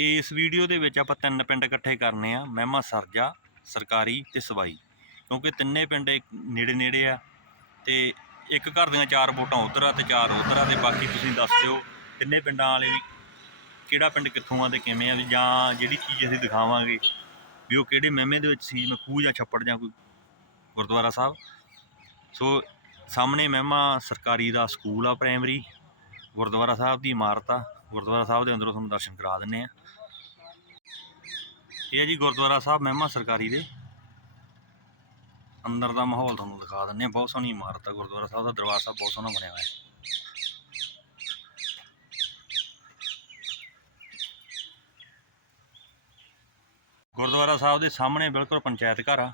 ਇਸ ਵੀਡੀਓ ਦੇ ਵਿੱਚ ਆਪਾਂ ਤਿੰਨ ਪਿੰਡ ਇਕੱਠੇ ਕਰਨੇ ਆ, ਮਹਿਮਾ ਸਰਜਾ, ਸਰਕਾਰੀ ਤੇ ਸਵਾਈ। ਕਿਉਂਕਿ ਤਿੰਨੇ ਪਿੰਡ ਨੇੜੇ ਨੇੜੇ ਆ ਤੇ ਇੱਕ ਘਰ ਦੀਆਂ ਚਾਰ ਵੋਟਾਂ ਉਧਰ ਆ ਤੇ ਚਾਰ ਉਧਰ ਆ ਤੇ ਬਾਕੀ ਤੁਸੀਂ ਦੱਸ ਦਿਓ ਤਿੰਨੇ ਪਿੰਡਾਂ ਵਾਲੇ ਵੀ ਕਿਹੜਾ ਪਿੰਡ ਕਿੱਥੋਂ ਆ ਤੇ ਕਿਵੇਂ ਆ ਵੀ ਜਾਂ ਜਿਹੜੀ ਚੀਜ਼ ਅਸੀਂ ਦਿਖਾਵਾਂਗੇ ਵੀ ਉਹ ਕਿਹੜੇ ਮਹਿਮੇ ਦੇ ਵਿੱਚ ਸੀ ਮੈਂ ਖੂਹ ਜਾਂ ਛੱਪੜ ਜਾਂ ਕੋਈ ਗੁਰਦੁਆਰਾ ਸਾਹਿਬ। ਸੋ ਸਾਹਮਣੇ ਮਹਿਮਾ ਸਰਕਾਰੀ ਦਾ ਸਕੂਲ ਆ ਪ੍ਰਾਇਮਰੀ ਗੁਰਦੁਆਰਾ ਸਾਹਿਬ ਦੀ ਇਮਾਰਤ ਆ, ਗੁਰਦੁਆਰਾ ਸਾਹਿਬ ਦੇ ਅੰਦਰੋਂ ਤੁਹਾਨੂੰ ਦਰਸ਼ਨ ਕਰਾ ਦਿੰਨੇ ਆ। ਇਹ ਹੈ ਜੀ ਗੁਰਦੁਆਰਾ ਸਾਹਿਬ ਮਹਿਮਾ ਸਰਕਾਰੀ ਦੇ। ਅੰਦਰ ਦਾ ਮਾਹੌਲ ਤੁਹਾਨੂੰ ਦਿਖਾ ਦਿੰਨੇ ਆ ਬਹੁਤ ਸੋਹਣੀ ਇਮਾਰਤ ਆ ਗੁਰਦੁਆਰਾ ਸਾਹਿਬ ਦਾ। ਦਰਬਾਰ ਸਾਹਿਬ ਬਹੁਤ ਸੋਹਣਾ ਬਣਿਆ ਹੋਇਆ ਹੈ। ਗੁਰਦੁਆਰਾ ਸਾਹਿਬ ਦੇ ਸਾਹਮਣੇ ਬਿਲਕੁਲ ਪੰਚਾਇਤ ਘਰ ਆ।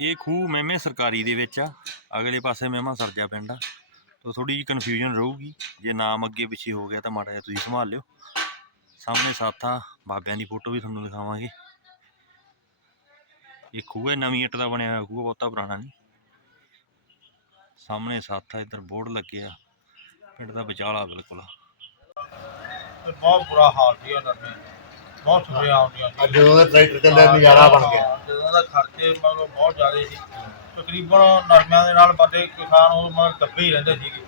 ਇਹ ਖੂਹ ਮਹਿਮੇ ਸਰਕਾਰੀ ਦੇ ਵਿੱਚ ਆ। ਅਗਲੇ ਪਾਸੇ ਮਹਿਮਾ ਸਰਜਾ ਪਿੰਡ ਆ। ਤੋ ਥੋੜੀ ਜਿਹੀ ਕਨਫਿਊਜ਼ਨ ਰਹੂਗੀ। ਜੇ ਨਾਮ ਅੱਗੇ ਪਿੱਛੇ ਹੋ ਗਿਆ ਤਾਂ ਮਾੜਾ ਜਿਹਾ ਤੁਸੀਂ ਸੰਭਾਲ ਲਿਓ। ਸਾਹਮਣੇ ਸਾਥਾ ਬਾਬਿਆਂ ਦੀ ਫੋਟੋ ਵੀ ਤੁਹਾਨੂੰ ਦਿਖਾਵਾਂਗੇ। ਇਹ ਖੂਹ ਹੈ ਨਵੀਂ ਇੱਟ ਦਾ ਬਣਿਆ ਹੋਇਆ ਖੂਹ ਬਹੁਤਾ ਪੁਰਾਣਾ ਨਹੀਂ। ਸਾਹਮਣੇ ਸਾਥਾ ਇੱਧਰ ਬੋਰਡ ਲੱਗੇ ਆ ਪਿੰਡ ਦਾ ਵਿਚਾਲਾ ਬਿਲਕੁਲ। ਬਹੁਤ ਬੁਰਾ ਹਾਲ ਸੀ ਉਹਨਾਂ ਦੇ। ਬਹੁਤ ਸੁਣਿਆ ਆਉਂਦੀਆਂ ਸੀ। ਅੱਜ ਉਹਦਾ ਟਰੈਕਟਰ ਚੱਲਿਆ ਨਜ਼ਾਰਾ ਬਣ ਗਿਆ। ਜਦੋਂ ਦਾ ਖਰਚੇ ਮਤਲਬ ਬਹੁਤ ਜ਼ਿਆਦਾ ਸੀ। ਤਕਰੀਬਨ ਨਰਮਿਆਂ ਦੇ ਨਾਲ ਬੰਦੇ, ਕਿਸਾਨ ਉਹ ਮਤਲਬ ਦੱਬੇ ਹੀ ਰਹਿੰਦੇ ਸੀਗੇ।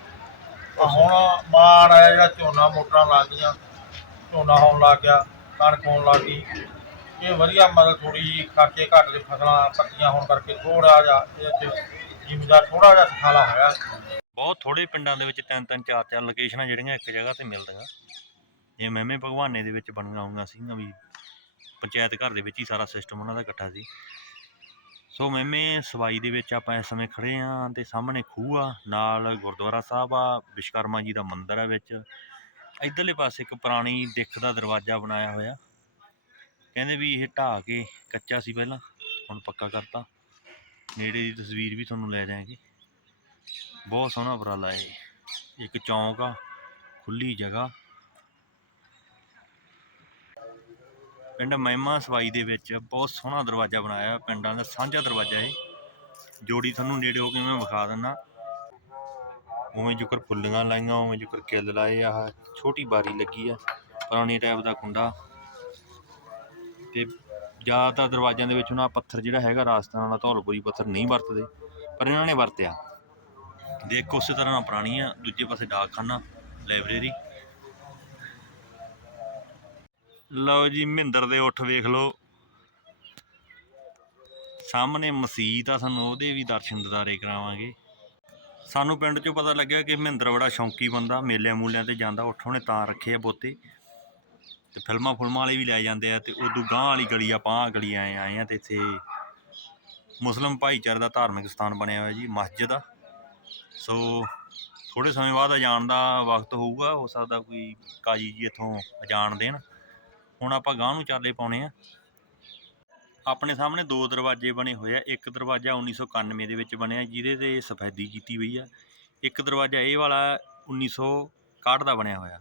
ਆ ਹੁਣ ਮਾਰ ਆਇਆ ਜਿਹੜਾ ਝੋਨਾ, ਮੋਟਰਾਂ ਲੱਗ ਗਈਆਂ ਝੋਨਾ ਹੋਣ ਲੱਗ ਗਿਆ, ਕਣਕ ਹੋਣ ਲੱਗ ਗਈ। ਇਹ ਵਧੀਆ ਮਤਲਬ ਥੋੜੀ ਜਿਹੀ ਖਰਚੇ ਘੱਟ ਦੇ ਫਸਲਾਂ ਪੱਕੀਆਂ ਹੋਣ ਕਰਕੇ ਥੋੜਾ ਜਿਹਾ ਇਹ ਜ਼ਿਮੀਦਾਰ ਥੋੜਾ ਜਿਹਾ ਸੁਖਾਲਾ ਹੋਇਆ ਬਹੁਤ ਥੋੜੇ ਪਿੰਡਾਂ ਦੇ ਵਿੱਚ ਤਿੰਨ ਤਿੰਨ ਚਾਰ ਚਾਰ ਲੋਕੇਸ਼ਨਾਂ ਜਿਹੜੀਆਂ ਇੱਕ ਜਗ੍ਹਾ ਤੇ ਮਿਲਦੀਆਂ। ਇਹ ਮਹਿਮੇ ਭਗਵਾਨੇ ਦੇ ਵਿੱਚ ਬਣੀਆਂ ਹੋਈਆਂ ਸੀਗੀਆਂ ਵੀ, ਪੰਚਾਇਤ ਘਰ ਦੇ ਵਿੱਚ ਹੀ ਸਾਰਾ ਸਿਸਟਮ ਉਹਨਾਂ ਦਾ ਇਕੱਠਾ ਸੀ। ਸੋ ਮਹਿਮੇ ਸਵਾਈ ਦੇ ਵਿੱਚ ਆਪਾਂ ਇਸ ਸਮੇਂ ਖੜੇ ਆਂ ਤੇ ਸਾਹਮਣੇ ਖੂਹ ਆ, ਨਾਲ ਗੁਰਦੁਆਰਾ ਸਾਹਿਬ ਆ ਵਿਸ਼ਕਰਮਾ ਜੀ ਦਾ ਮੰਦਿਰ ਆ ਵਿੱਚ। ਇਧਰਲੇ ਪਾਸੇ ਇੱਕ ਪੁਰਾਣੀ ਦਿੱਖ ਦਾ ਦਰਵਾਜ਼ਾ ਬਣਾਇਆ ਹੋਇਆ। ਕਹਿੰਦੇ ਵੀ ਇਹ ਢਾਹ ਕੇ ਕੱਚਾ ਸੀ ਪਹਿਲਾਂ, ਹੁਣ ਪੱਕਾ ਕਰਤਾ। ਨੇੜੇ ਦੀ ਤਸਵੀਰ ਵੀ ਤੁਹਾਨੂੰ ਲੈ ਜਾਵਾਂਗੇ ਬਹੁਤ ਸੋਹਣਾ ਉਪਰਾਲਾ ਹੈ ਇੱਕ ਚੌਂਕ ਆ ਖੁੱਲੀ ਜਗ੍ਹਾ। ਪਿੰਡ ਮਹਿਮਾ ਸਵਾਈ ਦੇ ਵਿੱਚ ਬਹੁਤ ਸੋਹਣਾ ਦਰਵਾਜ਼ਾ ਬਣਾਇਆ ਪਿੰਡਾਂ ਦਾ, ਸਾਂਝਾ ਦਰਵਾਜ਼ਾ ਇਹ। ਜੋੜੀ ਤੁਹਾਨੂੰ ਨੇੜੇ ਹੋ ਕੇ ਮੈਂ ਵਿਖਾ ਦਿੰਦਾ। ਉਵੇਂ ਜੁਕਰ ਫੁੱਲੀਆਂ ਲਾਈਆਂ, ਉਵੇਂ ਜੁਕਰ ਕਿੱਲ ਲਾਏ ਆ ਛੋਟੀ ਬਾਰੀ ਲੱਗੀ ਆ, ਪੁਰਾਣੀ ਟਾਈਪ ਦਾ ਕੁੰਡਾ ਤੇ ਜ਼ਿਆਦਾਤਰ ਦਰਵਾਜ਼ਿਆਂ ਦੇ ਵਿੱਚ ਉਹਨਾਂ ਪੱਥਰ ਜਿਹੜਾ ਹੈਗਾ, ਰਾਜਸਥਾਨ ਵਾਲਾ ਧੌਲਪੁਰੀ ਪੱਥਰ ਨਹੀਂ ਵਰਤਦੇ, ਪਰ ਇਹਨਾਂ ਨੇ ਵਰਤਿਆ। ਦੇਖੋ, ਉਸੇ ਤਰ੍ਹਾਂ ਨਾਲ ਪੁਰਾਣੀ ਆ ਦੂਜੇ ਪਾਸੇ ਡਾਕਖਾਨਾ ਲਾਇਬ੍ਰੇਰੀ। ਲਓ ਜੀ, ਮਹਿੰਦਰ ਦੇ ਉੱਠ ਵੇਖ ਲਓ। ਸਾਹਮਣੇ ਮਸਜਿਦ ਆ ਸਾਨੂੰ, ਉਹਦੇ ਵੀ ਦਰਸ਼ਨ ਦਿਦਾਰੇ ਕਰਾਵਾਂਗੇ। ਸਾਨੂੰ ਪਿੰਡ 'ਚੋਂ ਪਤਾ ਲੱਗਿਆ ਕਿ ਮਹਿੰਦਰ ਬੜਾ ਸ਼ੌਂਕੀ ਬੰਦਾ, ਮੇਲਿਆਂ ਮੂਲਿਆਂ ਤੇ ਜਾਂਦਾ, ਉੱਠ ਉਹਨੇ ਤਾਂ ਰੱਖੇ ਆ ਬੋਤੇ। ਤੇ ਫਿਲਮਾਂ ਫੁਲਮਾਂ ਵਾਲੇ ਵੀ ਲੈ ਜਾਂਦੇ ਆ, ਤੇ ਉਦੋਂ ਗਾਂ ਵਾਲੀ ਗਲੀ ਆਪਾਂ ਆਹ ਗਲੀ ਆਏ ਆਏ ਆ ਤੇ ਇੱਥੇ ਮੁਸਲਮ ਭਾਈਚਾਰੇ ਦਾ ਧਾਰਮਿਕ ਸਥਾਨ ਬਣਿਆ ਹੋਇਆ ਜੀ, ਮਸਜਿਦ ਆ। ਸੋ ਥੋੜੇ ਸਮੇਂ ਬਾਅਦ ਅਜਾਣ ਦਾ ਵਕਤ ਹੋਊਗਾ, ਹੋ ਸਕਦਾ ਕੋਈ ਕਾਜੀ ਜੀ ਇੱਥੋਂ ਅਜਾਣ ਦੇਣ। ਹੁਣ ਆਪਾਂ ਗਾਂ ਨੂੰ ਚਾਲੇ ਪਾਉਣੇ ਆ। ਆਪਣੇ ਸਾਹਮਣੇ ਦੋ ਦਰਵਾਜ਼ੇ ਬਣੇ ਹੋਏ ਆ। ਇੱਕ ਦਰਵਾਜ਼ਾ 1991 ਦੇ ਵਿੱਚ ਬਣਿਆ, ਜਿਹਦੇ ਤੇ ਸਫੈਦੀ ਕੀਤੀ ਹੋਈ ਆ। ਇੱਕ ਦਰਵਾਜ਼ਾ ਇਹ ਵਾਲਾ 1961 ਦਾ ਬਣਿਆ ਹੋਇਆ।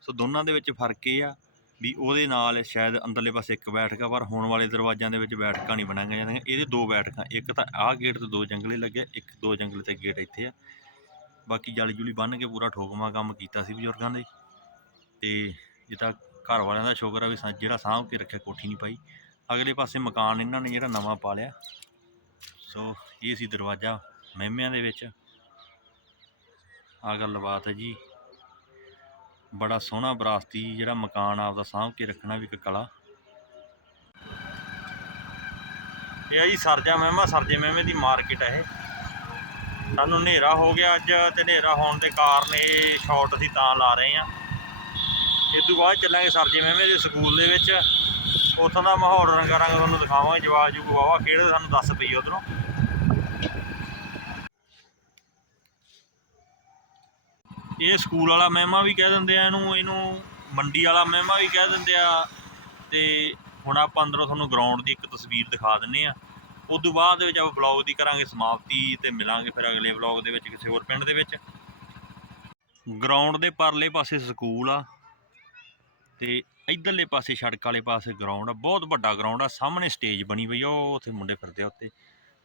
ਸੋ ਦੋਨਾਂ ਦੇ ਵਿੱਚ ਫ਼ਰਕ ਇਹ ਆ ਵੀ ਉਹਦੇ ਨਾਲ ਸ਼ਾਇਦ ਅੰਦਰਲੇ ਪਾਸੇ ਇੱਕ ਬੈਠਕ ਆ, ਪਰ ਹੁਣ ਵਾਲੇ ਦਰਵਾਜ਼ਿਆਂ ਦੇ ਵਿੱਚ ਬੈਠਕਾਂ ਨਹੀਂ ਬਣਾਈਆਂ ਜਾਂਦੀਆਂ। ਇਹਦੇ ਦੋ ਬੈਠਕਾਂ, ਇੱਕ ਤਾਂ ਆਹ ਗੇਟ ਤੇ ਦੋ ਜੰਗਲੇ ਲੱਗੇ, ਇੱਕ ਦੋ ਜੰਗਲੇ ਤੇ ਗੇਟ ਇੱਥੇ ਆ। ਬਾਕੀ ਜਾਲੀ ਜੁਲੀ ਬੰਨ੍ਹ ਕੇ ਪੂਰਾ ਠੋਕਮਾ ਕੰਮ ਕੀਤਾ ਸੀ ਬਜ਼ੁਰਗਾਂ ਦੇ। ਤੇ ਜਿੱਦਾਂ ਘਰ ਵਾਲਿਆਂ ਦਾ ਸ਼ੁਕਰ ਆ ਵੀ ਸਾ- ਜਿਹੜਾ ਸਾਂਭ ਕੇ ਰੱਖਿਆ ਕੋਠੀ ਨਹੀਂ ਪਾਈ। ਅਗਲੇ ਪਾਸੇ ਮਕਾਨ ਇਹਨਾਂ ਨੇ ਜਿਹੜਾ ਨਵਾਂ ਪਾ ਲਿਆ। ਸੋ ਇਹ ਸੀ ਦਰਵਾਜ਼ਾ ਮਹਿਮਿਆਂ ਦੇ ਵਿੱਚ। ਆ ਗੱਲਬਾਤ ਹੈ ਜੀ। ਬੜਾ ਸੋਹਣਾ ਵਿਰਾਸਤੀ ਜਿਹੜਾ ਮਕਾਨ ਆਪਦਾ ਸਾਂਭ ਕੇ ਰੱਖਣਾ ਵੀ ਇੱਕ ਕਲਾ। ਇਹ ਆ ਜੀ ਸਰਜਾ ਮਹਿਮਾ। ਸਰਜੇ ਮਹਿਮੇ ਦੀ ਮਾਰਕੀਟ ਹੈ ਇਹ। ਸਾਨੂੰ ਹਨੇਰਾ ਹੋ ਗਿਆ ਅੱਜ ਤੇ ਹਨੇਰਾ ਹੋਣ ਦੇ ਕਾਰਨ ਇਹ ਸ਼ਾਰਟ ਅਸੀਂ ਤਾਂ ਲਾ ਰਹੇ ਹਾਂ। ਇਸ ਤੋਂ ਬਾਅਦ ਚੱਲਾਂਗੇ ਸਰਜੇ ਮਹਿਮੇ ਦੇ ਸਕੂਲ ਦੇ ਵਿੱਚ। ਉੱਥੋਂ ਦਾ ਮਾਹੌਲ ਰੰਗਾ ਰੰਗ ਤੁਹਾਨੂੰ ਦਿਖਾਵਾਂਗੇ ਜਵਾਬ ਜੂ ਵਾਵਾ ਖੇਡਦੇ ਸਾਨੂੰ ਦੱਸ ਪਈ ਉਧਰੋਂ। ਇਹ ਸਕੂਲ ਵਾਲਾ ਮਹਿਮਾ ਵੀ ਕਹਿ ਦਿੰਦੇ ਆ ਇਹਨੂੰ ਇਹਨੂੰ ਮੰਡੀ ਵਾਲਾ ਮਹਿਮਾ ਵੀ ਕਹਿ ਦਿੰਦੇ ਆ। ਤੇ ਹੁਣ ਆਪਾਂ ਅੰਦਰੋਂ ਤੁਹਾਨੂੰ ਗਰਾਊਂਡ ਦੀ ਇੱਕ ਤਸਵੀਰ ਦਿਖਾ ਦਿੰਨੇ ਆ। ਉਸ ਤੋਂ ਬਾਅਦ ਦੇ ਵਿੱਚ ਆਪਾਂ ਬਲੌਗ ਦੀ ਕਰਾਂਗੇ ਸਮਾਪਤੀ ਤੇ ਮਿਲਾਂਗੇ ਫਿਰ ਅਗਲੇ ਬਲੌਗ ਦੇ ਵਿੱਚ ਕਿਸੇ ਹੋਰ ਪਿੰਡ ਦੇ ਵਿੱਚ। ਗਰਾਊਂਡ ਦੇ ਪਰਲੇ ਪਾਸੇ ਸਕੂਲ ਆ। ਤੇ ਇਧਰਲੇ ਪਾਸੇ ਸੜਕ ਵਾਲੇ ਪਾਸੇ ਗਰਾਊਂਡ ਆ, ਬਹੁਤ ਵੱਡਾ ਗਰਾਊਂਡ ਆ, ਸਾਹਮਣੇ ਸਟੇਜ ਬਣੀ ਪਈ ਆ, ਉਹ ਉੱਥੇ ਮੁੰਡੇ ਫਿਰਦੇ ਆ ਉੱਤੇ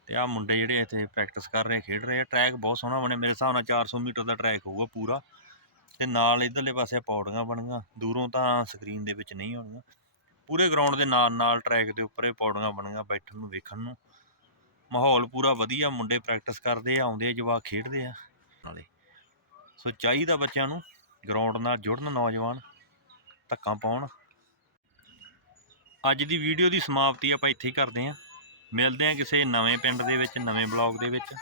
ਤੇ ਆ ਮੁੰਡੇ ਜਿਹੜੇ ਇੱਥੇ ਪ੍ਰੈਕਟਿਸ ਕਰ ਰਹੇ ਖੇਡ ਰਹੇ ਆ ਟਰੈਕ ਬਹੁਤ ਸੋਹਣਾ ਬਣਿਆ, ਮੇਰੇ ਹਿਸਾਬ ਨਾਲ 400 ਮੀਟਰ ਦਾ ਟਰੈਕ ਹੋਊਗਾ ਪੂਰਾ। ਤੇ ਨਾਲ ਇਧਰਲੇ ਪਾਸੇ ਪੌੜੀਆਂ ਬਣੀਆਂ, ਦੂਰੋਂ ਤਾਂ ਸਕਰੀਨ ਦੇ ਵਿੱਚ ਨਹੀਂ ਆਉਣੀਆਂ। ਪੂਰੇ ਗਰਾਊਂਡ ਦੇ ਨਾਲ ਨਾਲ ਟਰੈਕ ਦੇ ਉੱਪਰ ਇਹ ਪੌੜੀਆਂ ਬਣੀਆਂ ਬੈਠਣ ਨੂੰ, ਵੇਖਣ ਨੂੰ। ਮਾਹੌਲ ਪੂਰਾ ਵਧੀਆ, ਮੁੰਡੇ ਪ੍ਰੈਕਟਿਸ ਕਰਦੇ ਆ, ਆਉਂਦੇ ਆ, ਜਵਾਕ ਖੇਡਦੇ ਆ। ਨਾਲੇ ਸੋ ਚਾਹੀਦਾ ਬੱਚਿਆਂ ਨੂੰ ਗਰਾਊਂਡ ਨਾਲ ਜੁੜਨ, ਨੌਜਵਾਨ ਧੱਕਾ ਪਾਉਣ। ਅੱਜ ਦੀ ਵੀਡੀਓ ਦੀ ਸਮਾਪਤੀ ਆਪਾਂ ਇੱਥੇ ਹੀ ਕਰਦੇ ਹਾਂ। ਮਿਲਦੇ ਹਾਂ ਕਿਸੇ ਨਵੇਂ ਪਿੰਡ ਦੇ ਵਿੱਚ, ਨਵੇਂ ਬਲੌਗ ਦੇ ਵਿੱਚ।